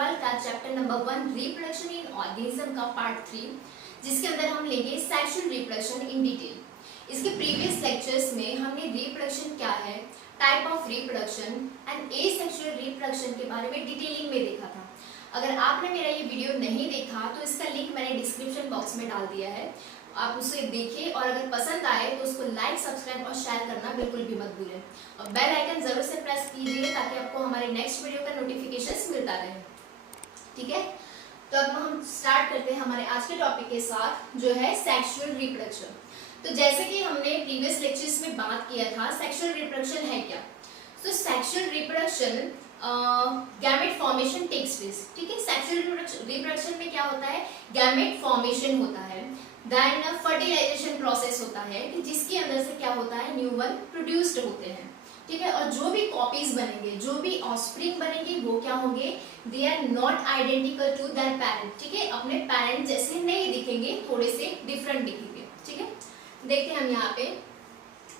12 का chapter number 1 reproduction in organism का part 3, जिसके अंदर हम लेंगे सेक्सुअल रिप्रोडक्शन इन डिटेल। इसके प्रीवियस लेक्चर्स में हमने रिप्रोडक्शन क्या है, type of reproduction and asexual reproduction के बारे में डिटेलिंग में देखा था। अगर आपने मेरा ये वीडियो नहीं देखा तो इसका लिंक मैंने डिस्क्रिप्शन बॉक्स में डाल दिया है, आप उसे देखिए और अगर पसंद आए तो उसको लाइक, सब्सक्राइब और शेयर करना बिल्कुल भी मत भूलें और बेल आइकन जरूर से प्रेस कीजिए ताकि आपको हमारे नेक्स्ट वीडियो का नोटिफिकेशंस मिलता रहे। ठीक है, तो अब हम स्टार्ट करते हैं हमारे आज के टॉपिक के साथ, जो है सेक्सुअल रिप्रोडक्शन। तो जैसे कि हमने प्रीवियस लेक्चर्स में बात किया था, सेक्सुअल रिप्रोडक्शन है क्या। तो sexual reproduction gamete formation takes place. ठीक है, सेक्सुअल रिप्रोडक्शन में क्या होता है, गैमेट फॉर्मेशन होता है, देन फर्टिलाइजेशन प्रोसेस होता है कि जिसके अंदर से क्या होता है, न्यू वन प्रोड्यूस्ड होते हैं। ठीक है, और जो भी कॉपीज बनेंगे, जो भी ऑफस्प्रिंग बनेंगे, वो क्या होंगे, they are not identical to their parent. ठीक है, अपने पेरेंट जैसे नहीं दिखेंगे, थोड़े से डिफरेंट दिखेंगे। ठीक है, देखते हैं हम यहाँ पे।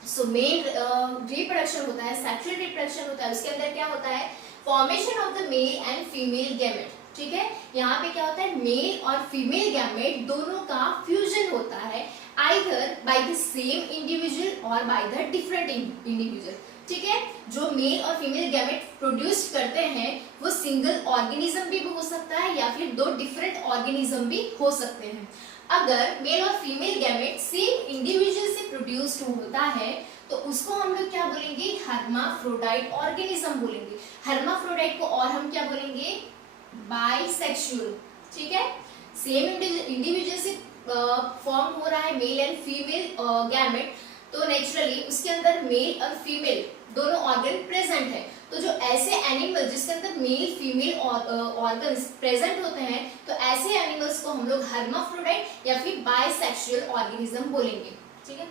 सो मेल रिप्रोडक्शन होता है, सेक्सुअल रिप्रोडक्शन होता है, उसके अंदर क्या होता है, formation of the male and female gamete. ठीक है, यहाँ पे क्या होता है, मेल और फीमेल गैमेट दोनों का फ्यूजन होता है, either by the same individual और बाय द डिफरेंट इंडिविजुअल। ठीक है, जो मेल और फीमेल गैमेट प्रोड्यूस करते हैं वो सिंगल ऑर्गेनिज्म भी हो सकता है या फिर दो डिफरेंट ऑर्गेनिज्म भी हो सकते हैं। अगर मेल और फीमेल गैमेट सेम इंडिविजुअल से प्रोड्यूस्ड होता है तो उसको हम लोग क्या बोलेंगे, हर्माफ्रोडाइट ऑर्गेनिज्म बोलेंगे। हर्माफ्रोडाइट को और हम क्या बोलेंगे, बाइसेक्सुअल। ठीक है, सेम इंडिविजुअल से फॉर्म हो रहा है मेल एंड फीमेल गैमेट, तो नेचुरली उसके अंदर मेल और फीमेल दोनों ऑर्गन प्रेजेंट है। तो जो ऐसे एनिमल जिसके अंदर मेल फीमेल ऑर्गन्स प्रेजेंट होते हैं, तो ऐसे एनिमल्स को हम लोग हर्माफ्रोडाइट या फिर बाइसेक्सुअल ऑर्गेनिज्म बोलेंगे। ठीक है,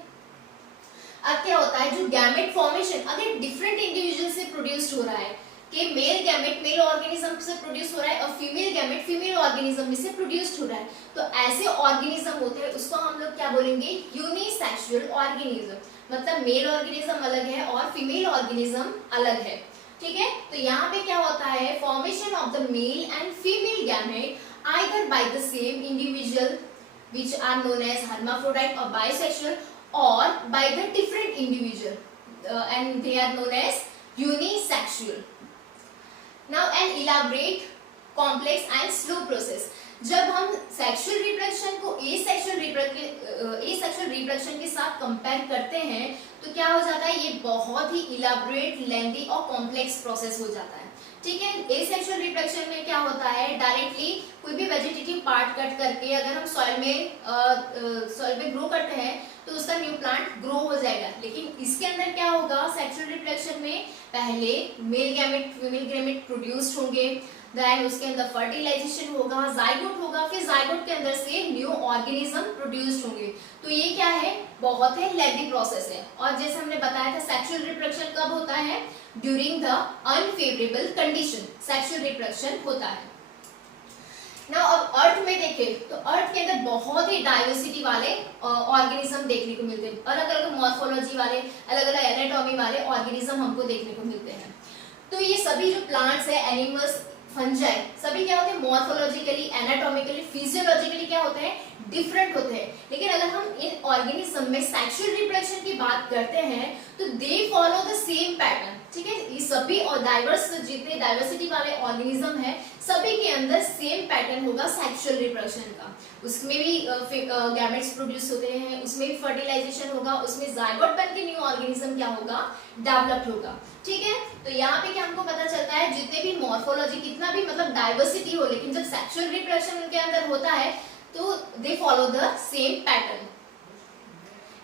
अब क्या होता है, जो गैमेट फॉर्मेशन अगर डिफरेंट इंडिविजुअल से प्रोड्यूस्ड हो रहा है, कि मेल गैमेट मेल ऑर्गेनिज्म से प्रोड्यूस हो रहा है और फीमेल गैमेट फीमेल ऑर्गेनिज्म में से प्रोड्यूस्ड हो रहा है, तो ऐसे ऑर्गेनिज्म होते हैं उसको हम लोग क्या बोलेंगे, यूनिसेक्सुअल ऑर्गेनिज्म। मतलब मेल ऑर्गेनिज्म अलग है और फीमेल ऑर्गेनिज्म अलग है। ठीक है, तो यहाँ पे क्या होता है, formation of the male and female gamete either by the same individual which are known as hermaphrodite और bisexual, or by the different individual and they are known as unisexual. Now an elaborate, complex and slow process. जब हम sexual reproduction को asexual reproduction के साथ compare करते हैं तो क्या हो जाता है, ये बहुत ही इलाबोरेट, लेंथी और कॉम्प्लेक्स प्रोसेस हो जाता है। ठीक है, एसेक्सुअल रिप्रोडक्शन में क्या होता है, डायरेक्टली कोई भी वेजिटेटिव पार्ट कट करके अगर हम सॉइल में ग्रो करते हैं तो उसका न्यू प्लांट ग्रो हो जाएगा। लेकिन इसके अंदर क्या होगा, सेक्सुअल रिप्रोडक्शन में पहले male gamete female gamete produced होंगे, देन उसके अंदर फर्टिलाइजेशन होगा, जाइगोट होगा, फिर जाइगोट के अंदर से न्यू ऑर्गेनिज्म प्रोड्यूस्ड होंगे। तो ये क्या है, बहुत ही लेंथी प्रोसेस है। और जैसे हमने बताया था, सेक्सुअल रिप्रोडक्शन कब होता है, during the unfavourable condition sexual reproduction होता है। नाउ अब अर्थ में देखें तो अर्थ के अंदर बहुत ही डाइवर्सिटी वाले ऑर्गेनिज्म देखने को मिलते हैं, अलग अलग मॉर्फोलॉजी वाले, अलग अलग एनाटॉमी वाले ऑर्गेनिज्म हमको देखने को मिलते हैं। तो ये सभी जो प्लांट्स है, एनिमल्स, फंजाई, सभी क्या होते हैं, मॉर्फोलॉजिकली, एनाटॉमिकली, फिजियोलॉजिकली क्या होते हैं, डिफरेंट होते हैं। लेकिन अगर हम इन ऑर्गेनिज्म में सेक्सुअल रिप्रोडक्शन की बात करते हैं तो they follow the same pattern. ठीक है, ये सभी और जितने डाइवर्सिटी वाले ऑर्गेनिज्म है, सभी के अंदर सेम पैटर्न होगा सेक्सुअल रिप्रोडक्शन का। उसमें भी गैमेट्स प्रोड्यूस होते हैं, उसमें भी फर्टिलाइजेशन होगा, उसमें जाइगोट बन के न्यू ऑर्गेनिज्म क्या होगा, डेवलप्ड होगा। ठीक है, तो यहाँ पे क्या हमको पता चलता है, जितने भी मॉर्फोलॉजी, कितना भी मतलब डाइवर्सिटी हो, लेकिन जब सेक्सुअल रिप्रोडक्शन उनके अंदर होता है तो they follow the same pattern.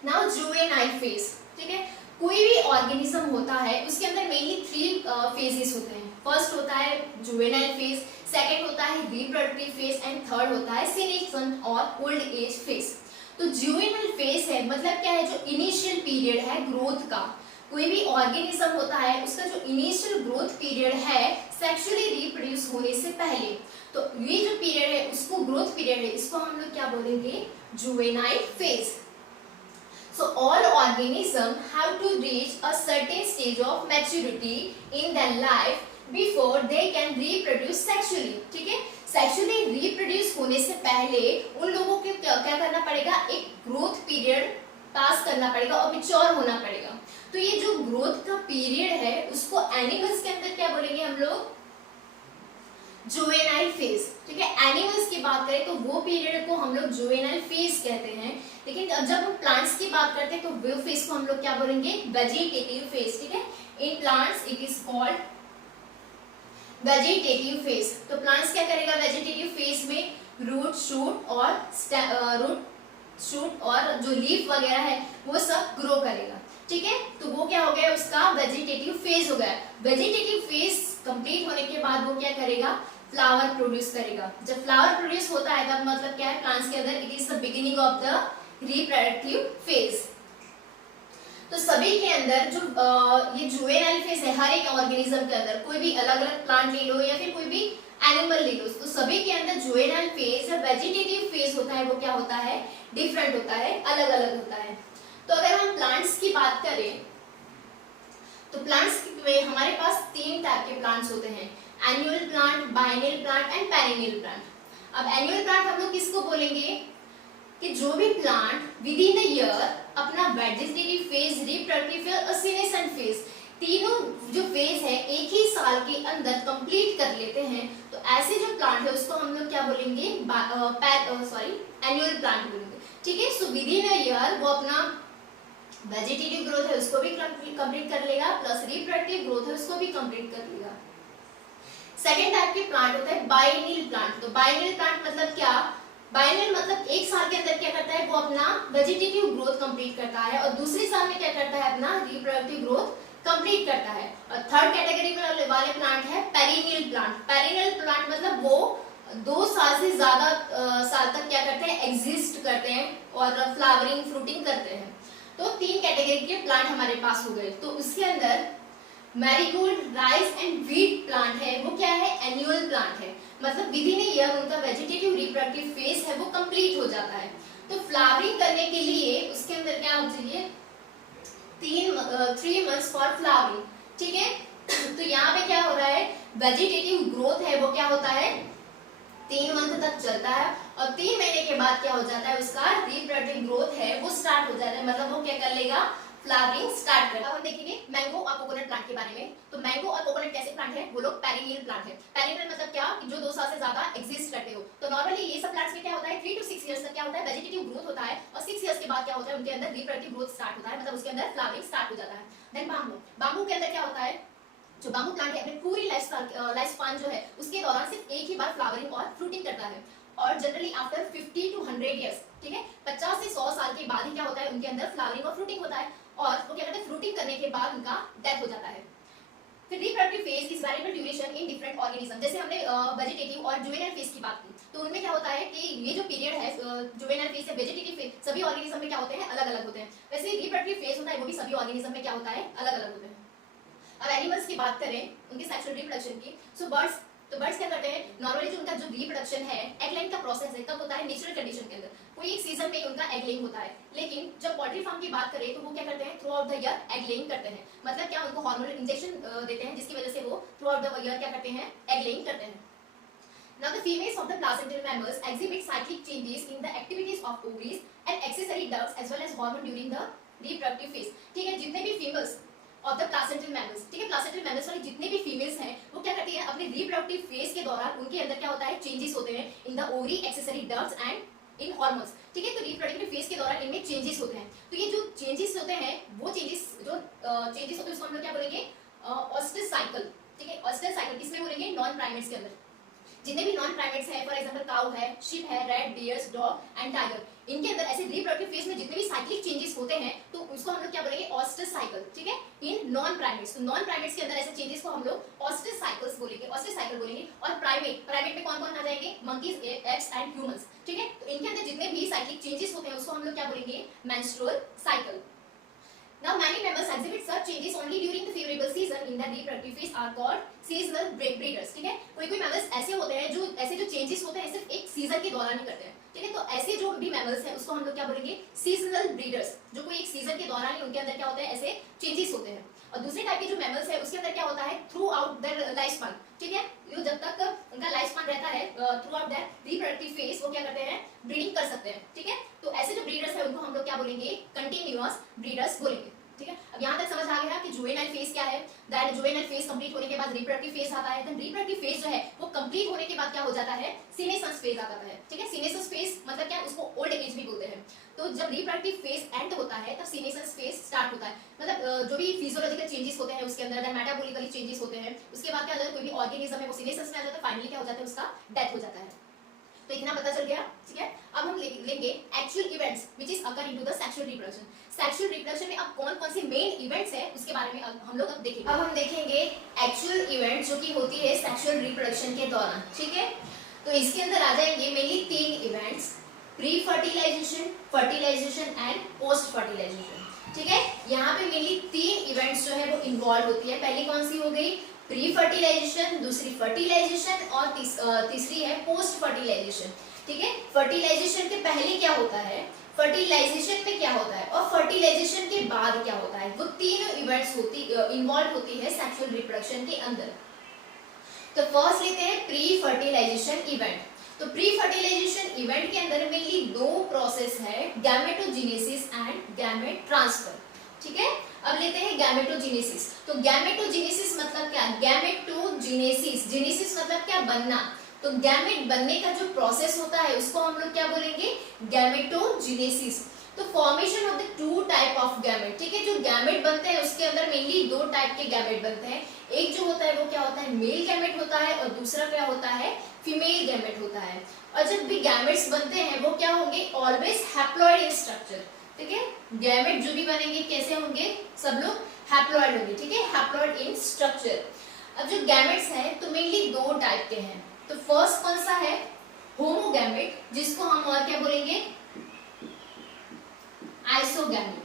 Now juvenile phase. ठीक है, कोई भी ऑर्गेनिज्म होता है उसके अंदर मेनली 3 फेजेस होते हैं। फर्स्ट होता है जुवेनाइल फेज, सेकंड होता है रिप्रोडक्टिव फेज एंड थर्ड होता है सीनेसेंट और ओल्ड एज फेज। तो जुवेनाइल फेज है मतलब क्या है, जो इनिशियल पीरियड है ग्रोथ का। कोई भी ऑर्गेनिज्म होता है उसका जो इनिशियल ग्रोथ पीरियड है सेक्सुअली रिप्रोड्यूस होने से पहले, तो ये जो पीरियड है उसको ग्रोथ पीरियड है, इसको हम लोग क्या बोलेंगे, juvenile phase. So all organisms have to reach a certain stage of maturity in their life before they can reproduce sexually. ठीक सेक्सुअली रिप्रोड्यूस होने से पहले उन लोगों को क्या करना पड़ेगा, एक ग्रोथ पीरियड पास करना पड़ेगा और मैच्योर होना पड़ेगा। तो ये जो ग्रोथ का पीरियड है उसको एनिमल्स के अंदर क्या बोलेंगे हम लोग, जुवेनाइल फेज। ठीक है, एनिमल्स की बात करें तो वो पीरियड को हम लोग जुवेनाइल फेज कहते हैं, लेकिन जब हम प्लांट्स की बात करते हैं तो वो फेज को हम लोग क्या बोलेंगे, वेजिटेटिव फेज। ठीक है, in plants it is called vegetative phase. तो प्लांट्स क्या करेगा वेजिटेटिव फेज में, रूट शूट और जो लीफ वगैरह है वो सब ग्रो करेगा। ठीक है, तो वो क्या हो गया, उसका वेजिटेटिव फेज हो गया। वेजिटेटिव फेज कंप्लीट होने के बाद वो क्या करेगा, फ्लावर प्रोड्यूस करेगा। जब फ्लावर प्रोड्यूस होता है तब मतलब क्या है, प्लांट्स के अंदर it is the beginning of the reproductive phase. तो सभी के अंदर जो ये जुवेनाइल फेज है, हर एक ऑर्गेनिज्म के अंदर, कोई भी अलग अलग प्लांट ले लो या फिर कोई भी एनिमल ले लो, तो सभी के अंदर जुवेनाइल फेज या वेजिटेटिव फेज होता है वो क्या होता है, डिफरेंट होता है, अलग अलग होता है। तो अगर हम प्लांट्स की बात करें तो प्लांट्स में हमारे पास 3 टाइप के प्लांट्स होते हैं, annual plant, biennial plant and perennial plant. अब एनुअल प्लांट हम लोग किसको बोलेंगे कि जो भी plant within the year अपना वेजिटेटिव फेज, रिप्रोडक्टिव फेज और सीनेसेंट फेज, तीनों जो फेज है एक ही साल के अंदर कंप्लीट कर लेते हैं, तो ऐसे जो प्लांट है उसको हम लोग क्या बोलेंगे, एनुअल प्लांट बोलेंगे। ठीक है, so with in a year वो अपना वेजिटेटिव ग्रोथ है उसको भी कंप्लीट कर लेगा, प्लस रिप्रोडक्टिव ग्रोथ है उसको भी कंप्लीट कर लेगा। सेकेंड टाइप के प्लांट होता है बाइनल प्लांट। तो बाइनल प्लांट मतलब क्या, बाइनल मतलब एक साल के अंदर क्या करता है, वो अपना वेजिटेटिव ग्रोथ कंप्लीट करता है और दूसरे साल में क्या करता है, अपना रिप्रोडक्टिव ग्रोथ कंप्लीट करता है। और थर्ड कैटेगरी में वाले प्लांट है पेरिनियल प्लांट। पेरिनियल प्लांट मतलब वो 2 साल से ज्यादा साल तक क्या करते हैं, एग्जिस्ट करते हैं और फ्लावरिंग, फ्रूटिंग करते हैं। तो 3 कैटेगरी के प्लांट हमारे पास हो गए। तो उसके अंदर marigold, rice and wheat plant है वो क्या है, एनुअल प्लांट है, मतलब विद इन अ ईयर उनका वेजिटेटिव रिप्रोडक्टिव फेज है वो कंप्लीट हो जाता है। तो फ्लावरिंग करने के लिए उसके अंदर क्या होना चाहिए, 3 मंथ्स फॉर फ्लावरिंग। ठीक है, तो यहाँ पे क्या हो रहा है, वेजिटेटिव ग्रोथ है वो क्या होता है, 3 मंथ तक चलता है और 3 महीने के बाद क्या हो जाता है, उसका रिप्रोडक्टिव ग्रोथ है वो स्टार्ट हो जाता है, मतलब वो क्या कर लेगा, फ्लावरिंग स्टार्ट करेगा। हम देखेंगे मैंगो और कोकोनट प्लांट के बारे में। तो मैंगो और कोकोनट कैसे प्लांट है, वो लोग पेरिनियल प्लांट है। पेरिनियल मतलब क्या, जो 2 साल से ज्यादा एग्जिस्ट करते हो। तो नॉर्मली ये सब प्लांट्स में क्या होता है, 3 to 6 इयर्स तक क्या होता है, वेजिटेटिव ग्रोथ होता है और 6 इयर्स के बाद क्या होता है, उनके अंदर रिप्रोडक्टिव ग्रोथ स्टार्ट होता है, मतलब उसके अंदर फ्लावरिंग स्टार्ट हो जाता है। देन बाम्बू, बाम्बू के अंदर क्या होता है, जो बाम्बू प्लांट है अपने पूरी लाइफ स्पान जो है उसके दौरान सिर्फ एक ही बार फ्लावरिंग और फ्रूटिंग करता है और जनरली आफ्टर 50 to 100 इयर्स, ठीक है, 50 से 100 साल के बाद ही क्या होता है, उनके अंदर फ्लावरिंग और फ्रूटिंग होता है और वो क्या करते हैं, फ्रूटिंग करने के बाद उनका डेथ हो जाता है। फिर reproductive phase is variable duration in different organism. जैसे हमने वेजिटेटिव और जुवेनाइल फेज की बात की, तो उनमें क्या होता है कि ये जो पीरियड है जुवेनाइल फेज या वेजिटेटिव फेज सभी ऑर्गेनिज्म में क्या होते हैं, अलग अलग होते हैं। वैसे रिप्रोडक्टिव फेज होता है वो भी सभी ऑर्गेनिज्म में क्या होता है, अलग अलग होते हैं। अब एनिमल्स की बात करें उनके सेक्सुअल रिप्रोडक्शन की, सो बर्ड्स, तो बर्ड्स क्या करते हैं, नॉर्मली जो उनका जो रिप्रोडक्शन है, एग लाइन का प्रोसेस है, कब होता है, नेचुरल कंडीशन के अंदर, कोई एक सीजन में उनका एग लेइंग होता है। लेकिन जब पोल्ट्री फार्म की बात करें तो वो क्या करते हैं, through out the year egg laying करते हैं, मतलब क्या, उनको हार्मोनल इंजेक्शन देते हैं जिसकी वजह से वो थ्रू आउट द ईयर क्या करते हैं, एग लेइंग करते हैं। Now the females of the placental mammals exhibit cyclic changes in the activities of ovaries and accessory ducts as well as hormone during the reproductive phase। ठीक है, जितने भी females of the placental mammals, ठीक है, placental mammals वाली जितने भी females हैं वो क्या करती हैं, अपने रिप्रोडक्टिव फेज के दौरान उनके अंदर क्या होता है, चेंजेस होते हैं in the ovary, accessory ducts and in hormones. ठीक है, तो रिप्रोडक्टिव फेज के दौरान इनमें चेंजेस होते हैं। तो ये जो चेंजेस होते हैं वो चेंजेस होते हैं उसको हम लोग क्या बोलेंगे, ऑस्टस साइकिल। ठीक है, ऑस्टस साइकिल किसमें बोलेंगे, नॉन प्राइमेट्स के अंदर। जितने भी नॉन प्राइमेट्स हैं, फॉर एग्जांपल काउ है, शिप है, rat, dears, dog and tiger, इनके अंदर ऐसे रिप्रोडक्टिव फेज में जितने भी साइक्लिक चेंजेस होते हैं तो उसको हम लोग क्या बोलेंगे, ऑस्टस साइकिल। ठीक है, इन नॉन प्राइमेट्स, तो नॉन प्राइमेट्स के अंदर ऐसे चेंजेस को हम लोग ऑस्टस साइकिल्स बोलेंगे, ऑस्टस साइकिल बोलेंगे। और प्राइमेट में कौन कौन आ जाएंगे, मंकीज, एप्स एंड ह्यूमंस। ठीक है, तो इनके अंदर जितने भी साइक्लिक चेंजेस होते हैं उसको हम लोग क्या बोलेंगे, menstrual cycle. Now many mammals exhibit such changes only during the favorable season in the reproductive phase are called seasonal breeders। ठीक है, कोई mammals ऐसे होते हैं जो ऐसे जो changes होते हैं सिर्फ एक सीजन के दौरान ही करते हैं। ठीक है, तो ऐसे जो भी mammals हैं उसको हम लोग क्या बोलेंगे, seasonal breeders, जो कोई एक सीजन के दौरान ही उनके अंदर क्या होता है, ऐसे चेंजेस होते हैं। और दूसरे टाइप के जो mammals है उसके अंदर क्या होता है, through out their life span. ठीक है, जो जब तक उनका लाइफ स्पान रहता है, through out that reproductive phase वो क्या करते हैं, ब्रीडिंग कर सकते हैं, ठीक है। तो ऐसे जो ब्रीडर्स है उनको हम लोग क्या बोलेंगे, कंटिन्यूअस ब्रीडर्स बोलेंगे, ठीक है। अब यहाँ तक समझ आ गया कि जुवेनाइल फेज क्या है, दैट जुवेनाइल फेज कंप्लीट होने के बाद रिप्रोडक्टिव फेज आता है, देन रिप्रोडक्टिव फेज जो है वो कंप्लीट होने के बाद क्या हो जाता है, सीनेसेंस फेज आता है, ठीक है। सीनेसेंस फेज मतलब क्या, उसको ओल्ड एज भी बोलते हैं। तो जब रिप्रोडक्टिव फेज एंड होता है तब सीनेसेंस फेज स्टार्ट होता है, मतलब जो भी फिजियोलॉजिकल चेंजेस होते हैं उसके अंदर, देन मेटाबॉलिकली चेंजेस होते हैं, उसके बाद क्या हो जाता है, कोई भी ऑर्गेनिज्म है वो सीनेसेंस में आ जाता है, फाइनली क्या हो जाता है, उसका डेथ हो जाता है। तो इतना पता चल गया, ठीक है। अब हम लेंगे actual events which is occur into the sexual reproduction. Sexual reproduction में अब कौन-कौन से मेन इवेंट्स है उसके बारे में हम लोग अब देखेंगे। अब हम देखेंगे एक्चुअल इवेंट जो कि होती है सेक्सुअल रिप्रोडक्शन के दौरान, ठीक है। तो इसके अंदर आ जाएंगे mainly 3 events, pre fertilization, fertilization and post fertilization, ठीक है। यहाँ पे मेनली 3 इवेंट्स जो है वो इन्वॉल्व होती है। पहली कौन सी हो गई, प्री फर्टिलाइजेशन, दूसरी फर्टिलाइजेशन और तीसरी है पोस्ट फर्टिलाइजेशन, ठीक है। फर्टिलाइजेशन के पहले क्या होता है, फर्टिलाइजेशन में क्या होता है और फर्टिलाइजेशन के बाद क्या होता है, वो तीनों इवेंट्स इन्वॉल्व होती है सेक्सुअल रिप्रोडक्शन के अंदर। तो फर्स्ट लेते हैं प्री फर्टिलाइजेशन इवेंट। तो प्री फर्टिलाइजेशन इवेंट के अंदर मेनली 2 प्रोसेस है, गैमेटोजेनेसिस एंड गैमेट ट्रांसफर, ठीक है। अब लेते हैं गैमेटोजेनेसिस। तो गैमेटोजेनेसिस मतलब क्या, गैमेटोजेनेसिस, जेनेसिस मतलब क्या, बनना। तो गैमेट बनने का जो प्रोसेस होता है उसको हम लोग क्या बोलेंगे, गैमेटोजेनेसिस। तो formation of the 2 type of gamete, ठीक है। जो गैमेट बनते हैं उसके अंदर मेनली 2 टाइप के गैमेट बनते हैं। एक जो होता है वो क्या होता है, मेल गैमेट होता है, और दूसरा क्या होता है, फीमेल गैमेट होता है। और जब भी गैमेट्स बनते हैं वो क्या होंगे, ऑलवेज हैप्लॉइड इन स्ट्रक्चर, ठीक है। गैमेट जो भी बनेंगे कैसे होंगे, सब लोग हैप्लॉइड होंगे, ठीक है, हैप्लॉइड इन स्ट्रक्चर। अब जो गैमेट्स हैं तो मेनली 2 टाइप के हैं। तो फर्स्ट कौन सा है, होमोगैमेट, जिसको हम और क्या बोलेंगे, आइसोगैमेट।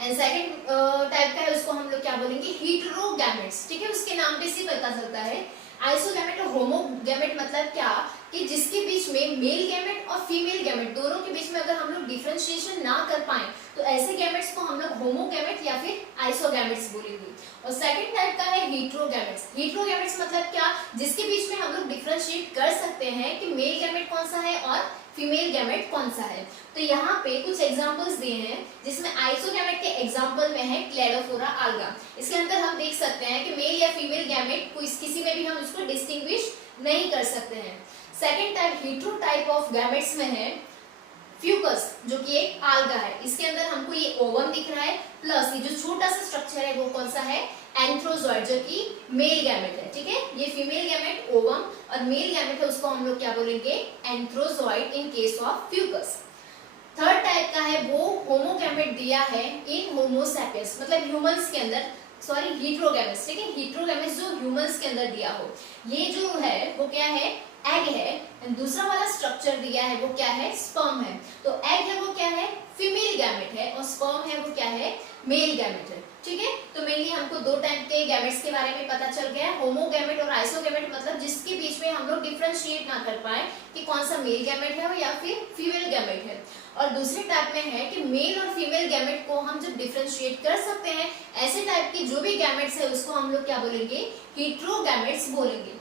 एंड सेकंड टाइप का है उसको हम लोग क्या बोलेंगे, हेटेरोगैमेट्स, ठीक है। उसके नाम पे से पता चलता है। आइसोगैमेट और होमोगैमेट मतलब क्या, कि जिसके बीच में मेल गैमेट और फीमेल गैमेट दोनों के बीच में अगर हम लोग डिफरेंशिएशन ना कर पाए तो ऐसे गैमेट्स को हम लोग होमोगैमेट या फिर आइसोगैमेट्स बोलेंगे। और सेकंड टाइप का है हेटेरोगैमेट्स। हेटेरोगैमेट्स मतलब क्या, जिसके बीच में हम लोग डिफरेंशिएट कर सकते हैं कि मेल गैमेट कौन सा है और फीमेल गैमेट कौन सा है। तो यहाँ पे कुछ एग्जांपल्स दिए हैं, जिसमें आइसोगैमेट के एग्जांपल में है क्लेडोफोरा आल्गा। इसके अंदर हम देख सकते हैं कि मेल या फीमेल गैमेट को किसी में भी हम उसको डिस्टिंग्विश नहीं कर सकते हैं। Second type hetero type of gametes में है फ्यूकस, जो कि एक आल्गा है। इसके अंदर हमको ये ओवम दिख रहा है, प्लस ये जो छोटा सा स्ट्रक्चर है वो कौन सा है, एंथ्रोजॉइड, जो कि मेल गैमेट है, ठीक है। ये फीमेल गैमेट ओवम और मेल गैमेट है उसको हम लोग क्या बोलेंगे, antherozoid in case of Fucus. Third type का है वो होमोगैमेट दिया है इन होमोसैपियंस, मतलब ह्यूमंस के अंदर, सॉरी हेटेरोगैमेट्स, ठीक है। हेटेरोगैमेट्स जो ह्यूमंस के अंदर दिया हो, ये जो है वो क्या है, एग है। एंड दूसरा वाला स्ट्रक्चर दिया है वो क्या है, स्पर्म है। तो एग है वो क्या है, फीमेल गैमेट है, और स्पर्म है वो क्या है, मेल गैमेट है, ठीक है। तो मेनली हमको 2 टाइप के गैमेट्स के बारे में पता चल गया, होमोगैमेट और आइसोगैमेट, मतलब जिसके बीच में हम लोग डिफरेंशिएट ना कर पाए कि कौन सा मेल गैमेट है या फिर फीमेल गैमेट है। और दूसरे टाइप में है कि मेल और फीमेल गैमेट को हम जब डिफरेंशिएट कर सकते हैं, ऐसे टाइप की जो भी गैमेट्स है उसको हम लोग क्या बोलेंगे, हेटेरोगैमेट्स बोलेंगे।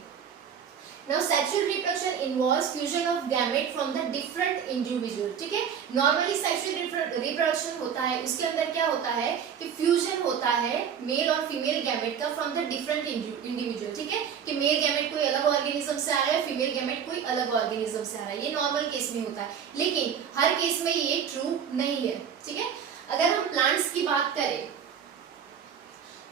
Now sexual reproduction involves fusion of gamete from the different individual, ठीक है। नॉर्मली सेक्सुअल रिप्रोडक्शन होता है, उसके अंदर क्या होता है कि फ्यूजन होता है मेल और फीमेल गैमेट का फ्रॉम द डिफरेंट इंडिविजुअल, ठीक है। कि मेल गैमेट कोई अलग ऑर्गेनिज्म से आ रहा है, फीमेल गैमेट कोई अलग ऑर्गेनिज्म से आ रहा है, ये नॉर्मल केस में होता है। लेकिन हर केस में ये ट्रू नहीं है, ठीक है। अगर हम प्लांट्स की बात करें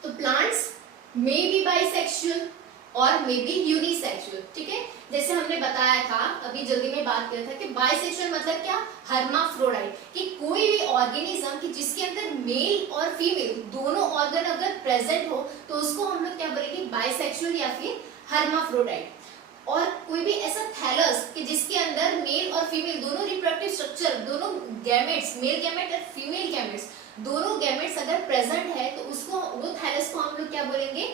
तो प्लांट्स मे बी बाइसेक्सुअल और मे बी यूनिसेक्सुअल, ठीक है। जैसे हमने बताया था, अभी जल्दी में बात किया था कि बाइसेक्सुअल मतलब क्या, हर्माफ्रोडाइट, कि कोई भी ऑर्गेनिज्म कि जिसके अंदर मेल और फीमेल दोनों ऑर्गन अगर प्रेजेंट हो तो उसको हम लोग क्या बोलेंगे, बाइसेक्सुअल या फिर हर्माफ्रोडाइट। और कोई भी ऐसा थैलस कि जिसके अंदर मेल और फीमेल दोनों रिप्रोडक्टिव स्ट्रक्चर, दोनों गैमेट्स, मेल गैमेट और फीमेल गैमेट्स, दोनों गैमेट्स अगर प्रेजेंट है तो उसको, वो थैलस को हम लोग क्या बोलेंगे,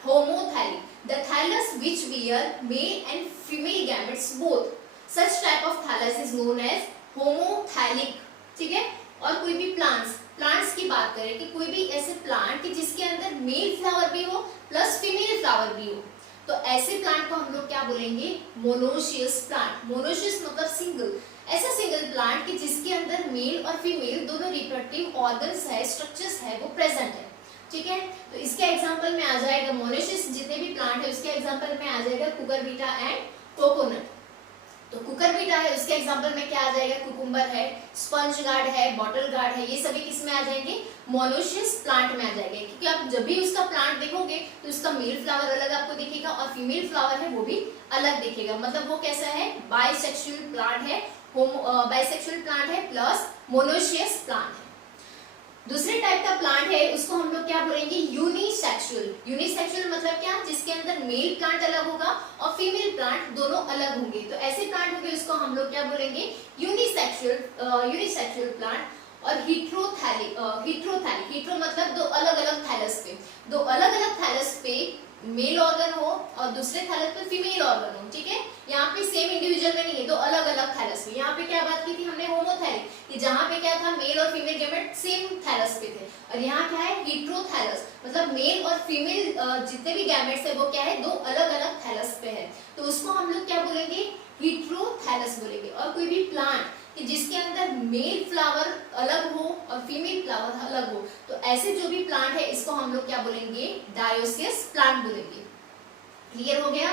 homothallic, the thallus which bear male and female gametes both, such type of thallus is known as homothallic, ठीक है। और कोई भी प्लांट्स की बात करें कि कोई भी ऐसे प्लांट कि जिसके अंदर मेल फ्लावर भी हो प्लस फीमेल फ्लावर भी हो, तो ऐसे प्लांट को हम लोग क्या बोलेंगे, मोनोशियस प्लांट। मोनोशियस मतलब सिंगल, ऐसा सिंगल प्लांट कि जिसके अंदर मेल और फीमेल दोनों रिप्रोडक्टिव ऑर्गन्स है, स्ट्रक्चर्स है, वो प्रेजेंट है। ठीक है, तो इसके एग्जांपल में आ जाएगा मोनोशियस जितने भी प्लांट है उसके एग्जांपल में आ जाएगा कुकुरबिटा एंड कोकोनट। तो कुकुरबिटा है उसके एग्जांपल में क्या आ जाएगा, कुकुम्बर है, स्पंज गार्ड है, बॉटल गार्ड है, ये सभी किस में आ जाएंगे, मोनोशियस प्लांट में आ जाएंगे। क्योंकि आप जब भी उसका प्लांट देखोगे तो उसका मेल फ्लावर अलग आपको दिखेगा और फीमेल फ्लावर है वो भी अलग दिखेगा। मतलब वो कैसा है, बाइसेक्सुअल प्लांट है, बाइसेक्सुअल प्लांट है प्लस मोनोशियस प्लांट है। दूसरे टाइप का प्लांट है उसको हम लोग क्या बोलेंगे, यूनिसेक्सुअल। यूनिसेक्सुअल मतलब क्या, जिसके अंदर मेल प्लांट अलग होगा और फीमेल प्लांट दोनों अलग होंगे। तो ऐसे प्लांट होंगे उसको हम लोग क्या बोलेंगे, यूनिसेक्सुअल प्लांट। और हीट्रोथैलिक, हीट्रो मतलब दो अलग अलग थैलस पे, दो अलग अलग थैलस पे मेल ऑर्गन हो और दूसरे थैलस पे फीमेल ऑर्गन हो। ठीक है, यहाँ पे सेम इंडिविजुअल में नहीं है, दो अलग अलग थैलस पे। यहाँ पे क्या बात की थी हमने, होमोथैलिक, कि जहाँ पे क्या था, मेल और फीमेल गैमेट सेम थैलस पे थे। और यहाँ क्या है, हीट्रोथैलस, मतलब मेल और फीमेल जितने भी गैमेट्स है वो क्या है, दो अलग अलग थैलस पे है। तो उसको हम लोग क्या बोलेंगे, हीट्रोथैलस बोलेंगे। और कोई भी प्लांट कि जिसके अंदर मेल फ्लावर अलग हो और फीमेल फ्लावर अलग हो, तो ऐसे जो भी प्लांट है इसको हम लोग क्या बोलेंगे, डायोसियस प्लांट बोलेंगे। क्लियर हो गया।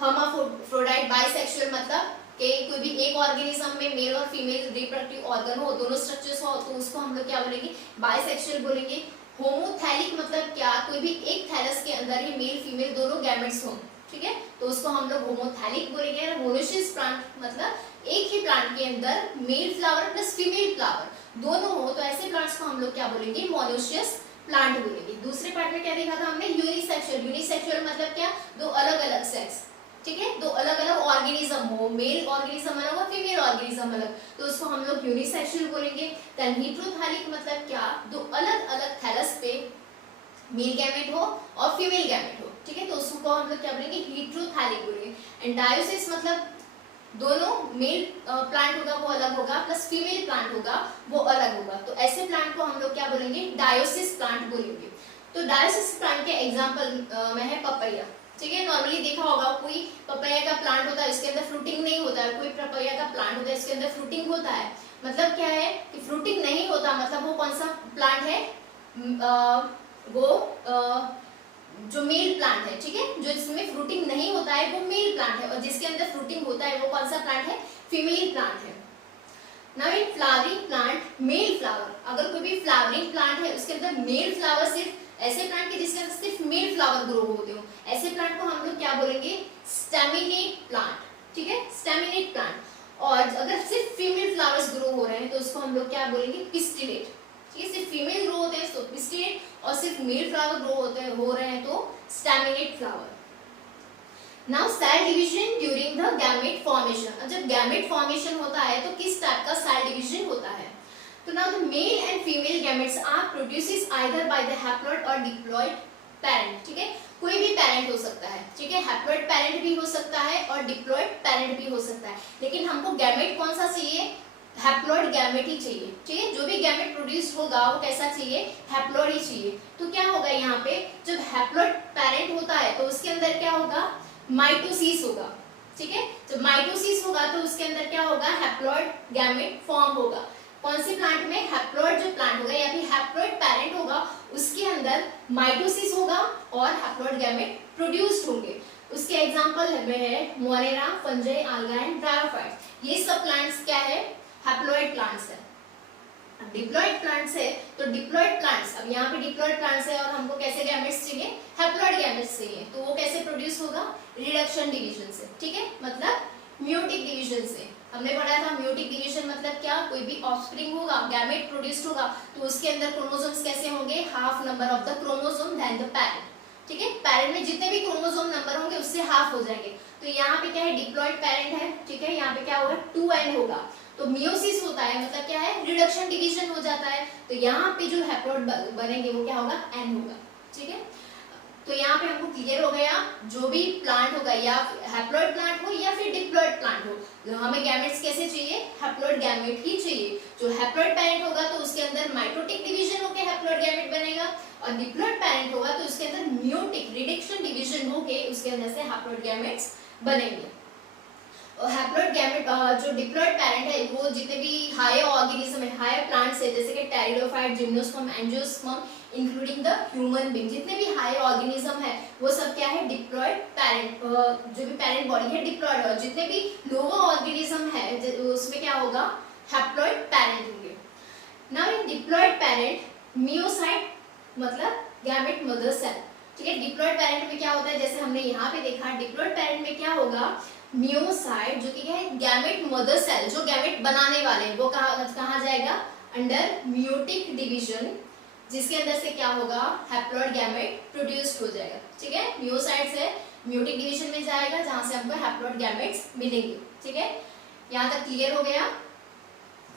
हर्माफ्रोडाइट बाइसेक्सुअल मतलब कि कोई भी एक ऑर्गेनिज्म में मेल और फीमेल रिप्रोडक्टिव ऑर्गन हो, दोनों स्ट्रक्चर्स हो, तो उसको हम लोग क्या बोलेंगे, बाइसेक्सुअल बोलेंगे। होमोथैलिक मतलब क्या, कोई भी एक थैलस के अंदर ही मेल फीमेल दोनों गैमेट्स हों। ठीक है, तो उसको हम लोग होमोथैलिक बोलेंगे। मोनोशियस प्लांट मतलब एक ही प्लांट के अंदर male flower plus female flower दोनों हो, तो ऐसे प्लांट्स को हम लोग क्या बोलेंगे, मोनोशियस प्लांट बोलेंगे। दूसरे पार्ट में क्या देखा था हमने, यूनिसेक्सुअल। यूनिसेक्सुअल मतलब क्या, दो अलग अलग सेक्स। ठीक है, दो अलग अलग ऑर्गेनिज्म हो, मेल ऑर्गेनिज्म अलग और फीमेल ऑर्गेनिज्म अलग, तो उसको हम लोग यूनिसेक्सुअल बोलेंगे। देन हीट्रोथैलिक मतलब क्या, दो अलग अलग थैलस पे मेल गैमेट हो और फीमेल गैमेट हो। ठीक है, तो उसको हम लोग क्या बोलेंगे, हीट्रोथैलिक बोलेंगे। एंड डायोसिस मतलब दोनों मेल प्लांट होगा वो अलग होगा प्लस फीमेल प्लांट होगा वो अलग होगा, तो ऐसे प्लांट को हम लोग क्या बोलेंगे, डायोसिस प्लांट बोलेंगे। तो डायोसिस प्लांट के एग्जांपल में है पपैया। ठीक है, नॉर्मली देखा होगा कोई पपैया का प्लांट होता है इसके अंदर फ्रूटिंग नहीं होता है, कोई पपैया का प्लांट होता है इसके अंदर फ्रूटिंग होता है। मतलब क्या है कि फ्रूटिंग नहीं होता, मतलब वो कौन सा प्लांट है, वो जो मेल प्लांट है। ठीक है, जो जिसमें फ्रूटिंग नहीं होता है वो मेल प्लांट है, और जिसके अंदर फ्रूटिंग होता है वो कौन सा प्लांट है, फीमेल प्लांट है। Now in flowering plant, male flower, अगर कोई भी फ्लावरिंग प्लांट है उसके अंदर मेल फ्लावर, सिर्फ ऐसे प्लांट के जिसके अंदर सिर्फ मेल फ्लावर ग्रो होते हो, ऐसे प्लांट को हम लोग क्या बोलेंगे, स्टेमिनेट प्लांट। ठीक है, स्टेमिनेट प्लांट। और अगर सिर्फ फीमेल फ्लावर्स ग्रो हो रहे हैं तो उसको हम लोग क्या बोलेंगे, पिस्टिलेट। ठीक है, सिर्फ फीमेल ग्रो होते हैं तो पिस्टिलेट, और सिर्फ मेल फ्लावर ग्रो हो रहे हैं तो staminate flower. Now cell division during the gamete formation. जब गैमेट फॉर्मेशन होता है तो किस टाइप का सेल डिवीजन होता है, तो now the male and female gametes are produces either by the haploid और डिप्लॉइड पेरेंट। ठीक है, कोई भी पेरेंट हो सकता है। ठीक है, हैप्लॉइड पेरेंट भी हो सकता है और डिप्लॉइड पेरेंट भी हो सकता है, लेकिन हमको गैमेट कौन सा चाहिए, हैप्लॉइड गैमेट ही चाहिए। ठीक है, जो भी गैमेट प्रोड्यूस होगा वो कैसा चाहिए, हैप्लॉइड ही चाहिए। तो क्या होगा यहाँ पे, जब हैप्लॉइड पेरेंट होता है तो उसके अंदर क्या होगा, माइटोसिस होगा। ठीक है, जब माइटोसिस होगा तो उसके अंदर क्या होगा, हैप्लॉइड गैमेट फॉर्म होगा। कौन से प्लांट में, हैप्लॉइड जो प्लांट होगा या फिर हैप्लॉइड पेरेंट होगा उसके अंदर माइटोसिस होगा और हैप्लॉइड गैमेट प्रोड्यूस्ड होंगे। उसके एग्जांपल में है मोनेरा, फंजाई, आल्गा एंड ब्रायोफाइट्स। ये सब प्लांट्स क्या है, हैप्लॉइड प्लांट्स है। डिप्लॉइड प्लांट्स है तो डिप्लॉइड प्लांट्स, अब यहाँ पे डिप्लॉइड प्लांट्स है और हमको कैसे गैमेट्स चाहिए, हैप्लॉइड गैमेट्स चाहिए, तो वो कैसे प्रोड्यूस होगा, रिडक्शन डिवीजन से। ठीक है, मतलब म्यूटिक डिवीजन से। हमने पढ़ा था म्यूटिक डिवीजन मतलब क्या, कोई भी ऑफस्प्रिंग होगा, गैमेट प्रोड्यूस्ड होगा तो उसके अंदर क्रोमोसोम्स कैसे होंगे, half number of the chromosome then the parent. ठीक है, पेरेंट में जितने भी क्रोमोसोम नंबर होंगे उससे हाफ हो जाएंगे। तो यहाँ पे क्या है, डिप्लॉइड पेरेंट है। ठीक है, यहाँ पे क्या होगा, 2n होगा। तो मियोसिस होता है मतलब क्या है, रिडक्शन डिवीजन हो जाता है। तो यहाँ पे जो हैप्लॉइड बनेंगे वो क्या होगा, n होगा। ठीक है, तो यहाँ पे हमको क्लियर हो गया, जो भी प्लांट होगा या हैप्लॉइड प्लांट हो या फिर डिप्लॉइड प्लांट प्लांट हो, तो हमें गैमेट्स कैसे चाहिए, हैप्लॉइड गैमेट ही चाहिए। जो हैप्लॉइड पैरेंट होगा तो उसके अंदर माइटोटिक डिवीजन होकर हैप्लॉइड गैमेट बनेगा, और डिप्लॉइड पैरेंट होगा तो उसके अंदर मियोटिक रिडक्शन डिवीजन होके उसके अंदर से हैप्लॉइड गैमेट्स बनेंगे। और हैप्लॉइड गैमेट जो डिप्लॉइड पैरेंट है वो जितने भी हायर ऑर्गेनिज्म है, हायर प्लांट्स है, जैसे कि pteridophyte, gymnosperm, angiosperm including the human being, जितने भी हायर ऑर्गेनिज्म है वो सब क्या है, डिप्लॉइड पैरेंट, जो भी पैरेंट बॉडी है डिप्लॉइड है। जितने भी लोअर ऑर्गेनिज्म है उसमें क्या होगा, हैप्लॉइड पैरेंट होंगे। Now in diploid parent meiocyte मतलब गैमेट मदर सेल, ठीक है। डिप्लॉइड पैरेंट में क्या होता है, जैसे हमने यहाँ पे देखा, डिप्लॉइड पैरेंट में क्या होगा, मियोसाइट जो कि है गैमेट मदर सेल, जो गैमेट बनाने वाले हैं वो कहा जाएगा अंडर मियोटिक डिवीजन, जिसके अंदर से क्या होगा, हैप्लॉइड गैमेट प्रोड्यूस्ड हो जाएगा, ठीक है। मियोसाइट से मियोटिक डिवीजन में जाएगा जहां से हमको हैप्लॉइड गैमेट्स मिलेंगे, ठीक है। यहाँ तक क्लियर हो गया।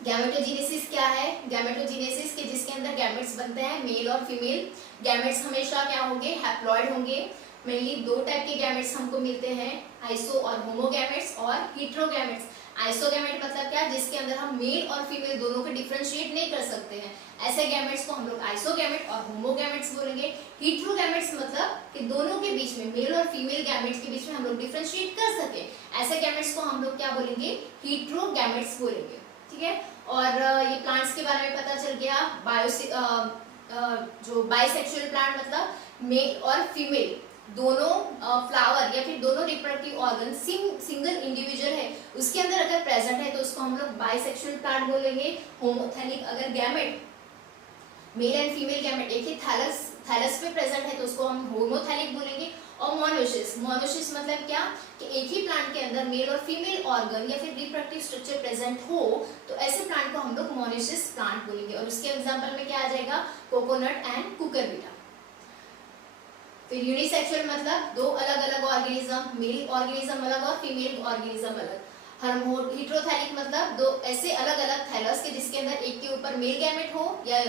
गैमेटोजेनेसिस क्या है, गैमेटोजेनेसिस के जिसके अंदर गैमेट्स बनते हैं मेल और फीमेल। गैमेट्स हमेशा क्या होंगे, हैप्लॉइड होंगे। मेनली दो टाइप के गैमेट्स हमको मिलते हैं, आइसो और होमोगैमेट्स और हेटेरोगैमेट्स। आइसोगैमेट मतलब क्या, जिसके अंदर हम मेल और फीमेल दोनों को डिफरेंशिएट नहीं कर सकते हैं, ऐसे गैमेट्स को हम लोग आइसोगैमेट और होमोगैमेट्स बोलेंगे। हेटेरोगैमेट्स मतलब कि दोनों के बीच में, मेल और फीमेल गैमेट्स के बीच में हम लोग डिफरेंशिएट कर सके, ऐसे गैमेट्स को हम लोग क्या बोलेंगे, हेटेरोगैमेट्स बोलेंगे, ठीक है। और ये प्लांट्स के बारे में पता चल गया। जो बाइसेक्सुअल प्लांट मतलब मेल और फीमेल दोनों फ्लावर या फिर दोनों रिप्रोडक्टिव ऑर्गन सिंगल इंडिविजुअल है उसके अंदर अगर प्रेजेंट है तो उसको हम लोग बाइसेक्सुअल प्लांट बोलेंगे। होमोथैलिक अगर gamete, mail and female gamete एक ही थैलस पे प्रेजेंट है तो उसको हम होमोथैलिक बोलेंगे। और मोनोसिस मतलब क्या, कि एक ही प्लांट के अंदर मेल और फीमेल ऑर्गन या फिर रिप्रोडक्टिव स्ट्रक्चर प्रेजेंट हो तो ऐसे प्लांट को हम लोग मोनोसिस प्लांट बोलेंगे। और उसके एग्जांपल में क्या आ जाएगा, कोकोनट एंड कुकुरबिटा। फिर यूनिसेक्सुअल मतलब दो अलग अलग ऑर्गेनिज्म, मेल ऑर्गेनिज्म अलग और फीमेल ऑर्गेनिज्म अलग। हेटेरोथैलिक मतलब दो ऐसे अलग अलग थैलस के जिसके अंदर एक के ऊपर मेल गैमेट हो या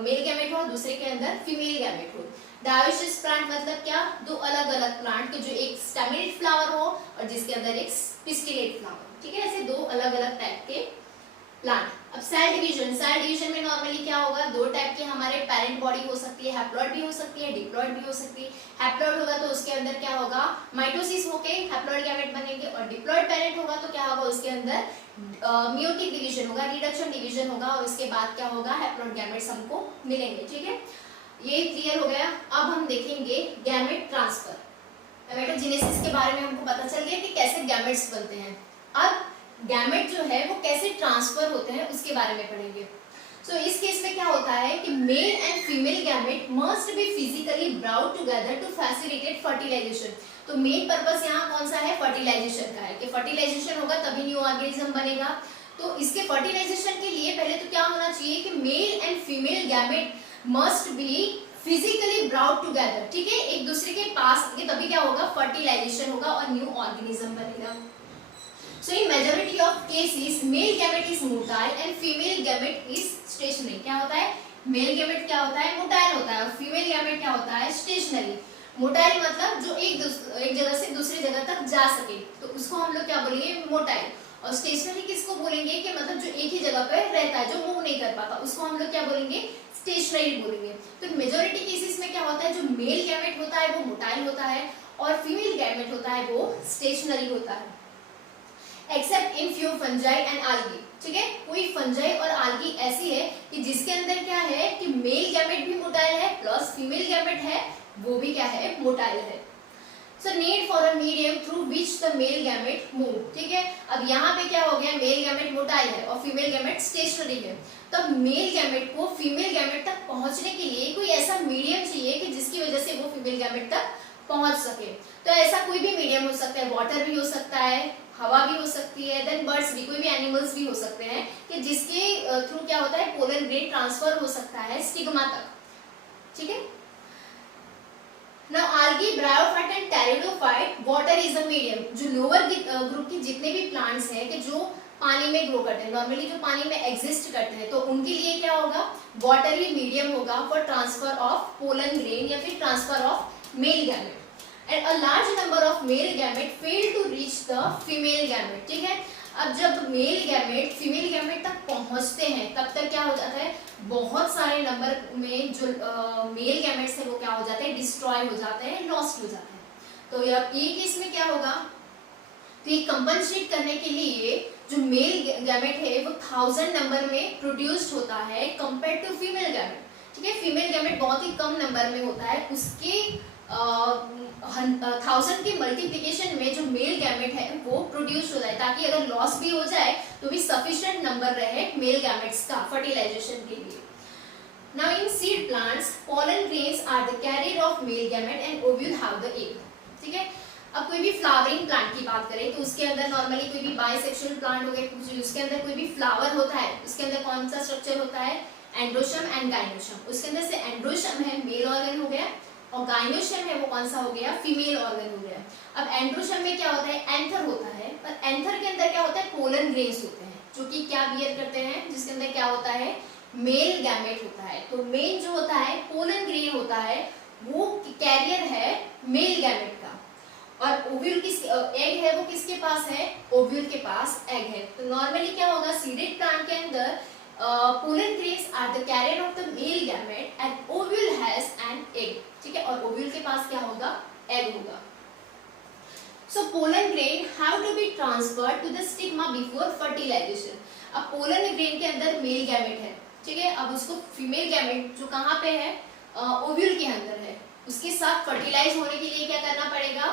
मेल गैमेट हो, दूसरे के अंदर फीमेल गैमेट हो। डायोसिस प्लांट मतलब क्या, दो अलग अलग प्लांट के जो एक स्टेमिनेट फ्लावर हो और जिसके अंदर एक पिस्टिलेट फ्लावर, ठीक है। ऐसे दो अलग अलग टाइप के प्लांट। अब सेल डिवीजन में नॉर्मली क्या होगा, दो टाइप के हमारे पेरेंट बॉडी हो सकती है, हैप्लॉइड भी हो सकती है, डिप्लॉइड भी हो सकती है। हैप्लॉइड होगा तो उसके अंदर क्या होगा, माइटोसिस होके हैप्लॉइड गैमेट बनेंगे। और डिप्लॉइड पेरेंट होगा तो क्या होगा, उसके अंदर मियोटिक डिवीजन होगा, रिडक्शन डिवीजन होगा और उसके बाद क्या होगा, हैप्लॉइड गैमेट्स हमको मिलेंगे, ठीक है। ये क्लियर हो गया। अब हम देखेंगे गैमेट ट्रांसफर। गैमेटोजेनेसिस के बारे में हमको पता चल गया कि कैसे गैमेट्स बनते हैं। अब गैमेट जो है वो कैसे ट्रांसफर होते हैं उसके बारे में पढ़ेंगे। सो इस केस में क्या होता है कि male and female gamete must be physically brought together to facilitate fertilization. तो मेन पर्पस यहाँ कौन सा है, फर्टिलाइजेशन का है, कि फर्टिलाइजेशन होगा तभी न्यू ऑर्गेनिज्म बनेगा। तो इसके फर्टिलाइजेशन के लिए पहले तो क्या होना चाहिए कि male and female gamete must be physically brought together, ठीक है, एक दूसरे के पास, तभी क्या होगा, फर्टिलाइजेशन होगा और न्यू ऑर्गेनिज्म बनेगा। So in majority of cases, male gamete is motile and female gamete is stationary. क्या होता है, मेल गैमेट क्या होता है, मोटाइल होता है, और फीमेल गैमेट क्या होता है, स्टेशनरी। मोटाइल मतलब जो एक जगह से दूसरी जगह तक जा सके, तो उसको हम लोग क्या बोलेंगे, मोटाइल। और स्टेशनरी किसको बोलेंगे, कि मतलब जो एक ही जगह पे रहता है, जो मूव नहीं कर पाता, उसको हम लोग क्या बोलेंगे, स्टेशनरी बोलेंगे। तो मेजोरिटी केसेस में क्या होता है, जो मेल गैमेट होता है वो मोटाइल होता है और फीमेल गैमेट होता है वो स्टेशनरी होता है। Except in few fungi and algae, ठीक है। कोई फंजाई और आल्गी ऐसी है कि जिसके अंदर क्या है कि मेल गैमेट भी मोटाइल है प्लस फीमेल गैमेट है वो भी क्या है, मोटाइल है। So need for a medium through which the male gamete move, ठीक है। अब यहाँ पे क्या हो गया, मेल गैमेट मोटाइल है और फीमेल गैमेट स्टेशनरी है। तब मेल गैमेट को फीमेल गैमेट तक पहुंचने के लिए कोई ऐसा मीडियम चाहिए कि जिसकी वजह से वो फीमेल गैमेट तक पहुंच सके। तो ऐसा कोई भी मीडियम हो सकता है, वाटर भी हो सकता है, हवा भी हो सकती है, देन बर्ड्स भी, कोई भी एनिमल्स भी हो सकते हैं कि जिसके थ्रू क्या होता है, पोलन ग्रेन ट्रांसफर हो सकता है स्टिग्मा तक, ठीक है। Now algae, bryophyte and pteridophyte, water is a medium. जो लोअर ग्रुप की जितने भी प्लांट्स हैं कि जो पानी में ग्रो करते हैं, नॉर्मली जो पानी में एग्जिस्ट करते हैं, तो उनके लिए क्या होगा, वाटर ही मीडियम होगा for transfer of pollen grain या फिर transfer of male gamete. And a large number of male gamete fail to reach the female gamete. ठीक है, अब जब मेल गैमेट फीमेल गैमेट तक पहुंचते हैं तब तक क्या हो जाता है, बहुत सारे नंबर में जो मेल गैमेट्स है वो क्या हो जाते हैं, डिस्ट्रॉय हो जाते हैं, लॉस्ट हो जाते हैं। तो ये केस में क्या होगा, तो ये कंपनसेट करने के लिए जो मेल गैमेट है वो 1000 नंबर में प्रोड्यूस्ड होता है कंपेयर टू फीमेल गैमेट। ठीक है, फीमेल गैमेट बहुत ही कम नंबर में होता है, उसके 1000 के मल्टीप्लिकेशन में जो मेल गैमेट है वो प्रोड्यूस हो जाए, ताकि अगर लॉस भी हो जाए तो भी सफिशिएंट नंबर रहे मेल गैमेट्स का फर्टिलाइजेशन के लिए। Now in seed plants, pollen grains are the carrier of male gamete and ovule have the egg. ठीक है, अब कोई भी फ्लावरिंग प्लांट की बात करें तो उसके अंदर नॉर्मली कोई भी बाइसेक्सुअल प्लांट हो गया, उसके अंदर कोई भी फ्लावर होता है, उसके अंदर कौन सा स्ट्रक्चर होता है, एंड्रोशम एंड गाइनोशम। उसके अंदर से एंड्रोशम है मेल ऑर्गन हो गया, और गाइनोशम है वो कौन सा हो गया, फीमेल ऑर्गन हो गया। अब एंड्रोशम में क्या होता है, एंथर होता है, पर एंथर के अंदर क्या होता है, पोलन ग्रेन्स होते हैं, जो कि क्या बियर करते हैं, जिसके अंदर क्या होता है, मेल गैमेट होता है। तो मेल जो होता है पोलन ग्रेन होता है वो कैरियर है मेल गैमेट का, और ओव्यूल किस एग है वो किसके पास है, ओव्यूल के पास एग है। तो नॉर्मली क्या होगा, सीडेड प्लांट के अंदर pollen grains are the carrier of the male gamete and ovule has an egg. ठीक है, और ओव्यूल के पास क्या होगा, एग होगा। So pollen grain have to be transferred to the stigma before fertilization. अब पोलन ग्रेन के अंदर मेल गैमेट है, ठीक है, अब उसको फीमेल गैमेट जो कहाँ पे है, ओव्यूल के अंदर है, उसके साथ फर्टिलाइज होने के लिए क्या करना पड़ेगा,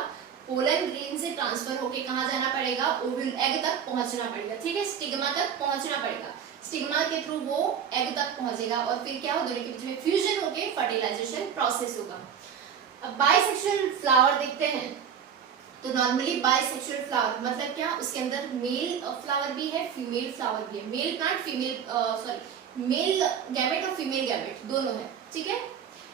पोलन ग्रेन से ट्रांसफर होके कहाँ जाना पड़ेगा, ओव्यूल एग तक पहुंचना पड़ेगा। ठीक है, स्टिग्मा तक पहुंचना पड़ेगा, स्टिग्मा के थ्रू वो एग तक पहुंचेगा और फिर क्या हो, दोनों के बीच में फ्यूजन होके फर्टिलाइजेशन प्रोसेस होगा। अब बाइसेक्सुअल फ्लावर देखते हैं, तो नॉर्मली बाइसेक्सुअल फ्लावर मतलब क्या, उसके अंदर मेल फ्लावर भी है, फीमेल फ्लावर भी है, male plant female male gamete और फीमेल गैमेट दोनों है। ठीक है,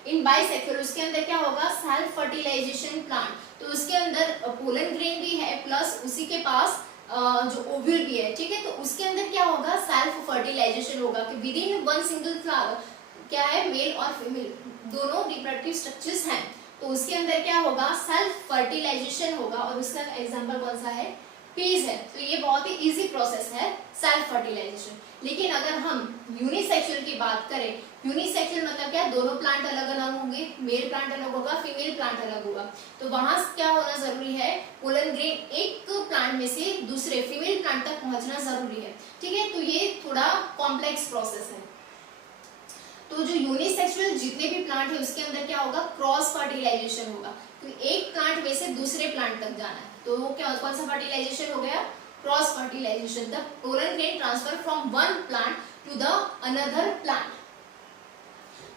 इन बाइसेक्सुअल उसके अंदर क्या होगा, सेल्फ फर्टिलाइजेशन प्लांट, तो उसके अंदर पोलन ग्रेन भी है प्लस उसी के पास जो ओव्यूल भी है। ठीक है, तो उसके अंदर क्या होगा, सेल्फ फर्टिलाइजेशन होगा कि with in one single flower क्या है, मेल और फीमेल दोनों रिप्रोडक्टिव स्ट्रक्चर्स हैं, तो उसके अंदर क्या होगा, सेल्फ फर्टिलाइजेशन होगा, और उसका एग्जांपल कौन सा है, पीज है। तो ये बहुत ही इजी प्रोसेस है सेल्फ फर्टिलाइजेशन। लेकिन अगर हम यूनिसेक्सुअल की बात करें, यूनिसेक्सुअल मतलब क्या, दोनों प्लांट अलग अलग होंगे, मेल प्लांट अलग होगा, फीमेल प्लांट अलग होगा, तो वहां क्या होना जरूरी है, पोलन ग्रेन एक प्लांट में से दूसरे फीमेल प्लांट तक पहुंचना जरूरी है। ठीक है, तो ये थोड़ा कॉम्प्लेक्स प्रोसेस है। तो जो यूनिसेक्सुअल जितने भी प्लांट है उसके अंदर क्या होगा, क्रॉस फर्टिलाइजेशन होगा, तो एक प्लांट में से दूसरे प्लांट तक जाना है, तो वो क्या, कौन सा फर्टिलाइजेशन हो गया, cross fertilization. The pollen grain transfer from one plant to the another plant.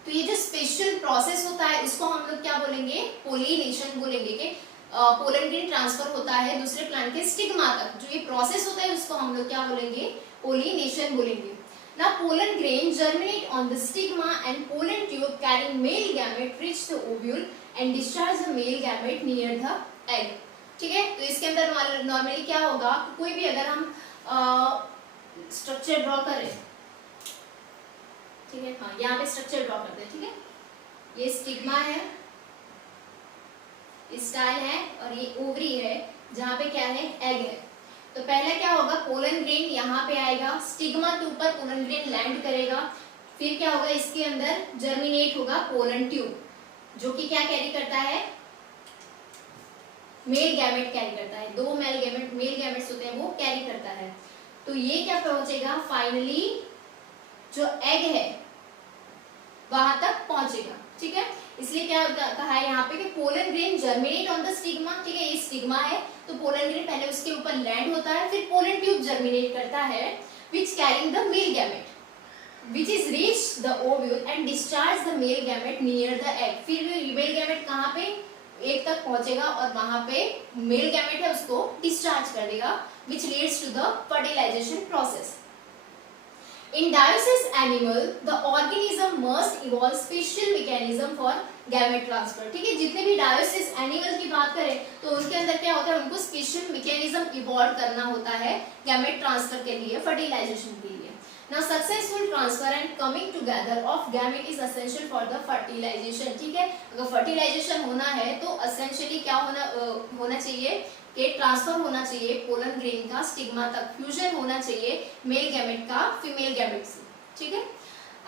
तो ये जो स्पेशल प्रोसेस होता है इसको हम लोग क्या बोलेंगे, पोलिनेशन बोलेंगे, कि पोलन ग्रेन ट्रांसफर होता है दूसरे प्लांट के स्टिग्मा तक, जो ये प्रोसेस होता है उसको हम लोग क्या बोलेंगे, पोलिनेशन बोलेंगे। Now pollen grain germinate on the stigma and pollen tube carrying male gamete reach the ovule and discharge the male gamete near the egg। ठीक है, तो इसके अंदर नॉर्मली क्या होगा, कोई भी अगर हम स्ट्रक्चर ड्रॉ करें, ठीक है, हाँ यहाँ पे स्ट्रक्चर ड्रॉ करते हैं। ठीक है, ये स्टिग्मा है, स्टाइल है, और ये ओवरी है जहाँ पे क्या है, एग है। तो पहले क्या होगा, पोलन ग्रेन यहाँ पे आएगा, स्टिग्मा के ऊपर पोलन ग्रेन लैंड करेगा, फिर क्या होगा, इसके अंदर जर्मिनेट होगा पोलन ट्यूब, जो कि क्या कैरी करता है, मेल गैमेट कैरी करता है, दो मेल गैमेट्स होते हैं वो कैरी करता है। तो ये क्या पहुंचेगा, फाइनली जो एग है वहां तक पहुंचेगा। ठीक है, इसलिए क्या कहा है यहाँ पे कि pollen grain germinate on the stigma. ठीक है, ये स्टिग्मा है, तो पोलन ग्रेन पहले उसके ऊपर लैंड होता है, फिर पोलन ट्यूब जर्मिनेट करता है which carrying the male gamete which is reach the ovule and discharge the male gamete near the egg. फिर मेल गैमेट कहाँ पे, एग तक पहुंचेगा और वहां पे मेल गैमेट है उसको डिस्चार्ज कर देगा, which leads to the fertilization process. In dioecious animal, the organism must evolve special mechanism for gamete transfer. ठीक है, जितने भी डायोसिस एनिमल की बात करें तो उनके अंदर क्या होता है, उनको स्पेशल मैकेनिज्म इवॉल्व करना होता है गैमेट ट्रांसफर के लिए, फर्टिलाइजेशन के लिए। Now successful transfer and coming together of gamete is essential for the fertilization. ठीक है, अगर फर्टिलाइजेशन होना है तो एसेंशियली क्या होना चाहिए कि ट्रांसफर होना चाहिए पोलन ग्रेन का स्टिग्मा तक, फ्यूजन होना चाहिए मेल गैमेट का फीमेल गैमेट से। ठीक है,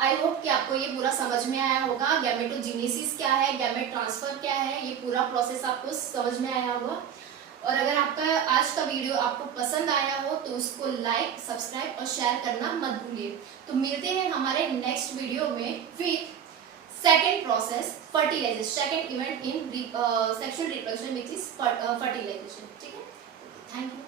आई होप कि आपको ये पूरा समझ में आया होगा। गैमेटोजेनेसिस क्या है, गैमेट ट्रांसफर क्या है, ये पूरा प्रोसेस आपको समझ में आया होगा। और अगर आपका आज का वीडियो आपको पसंद आया हो तो उसको लाइक, सब्सक्राइब और शेयर करना मत भूलिए। तो मिलते हैं हमारे नेक्स्ट वीडियो में with second process fertilization, second event in sexual reproduction which is fertilization. ठीक है, थैंक यू।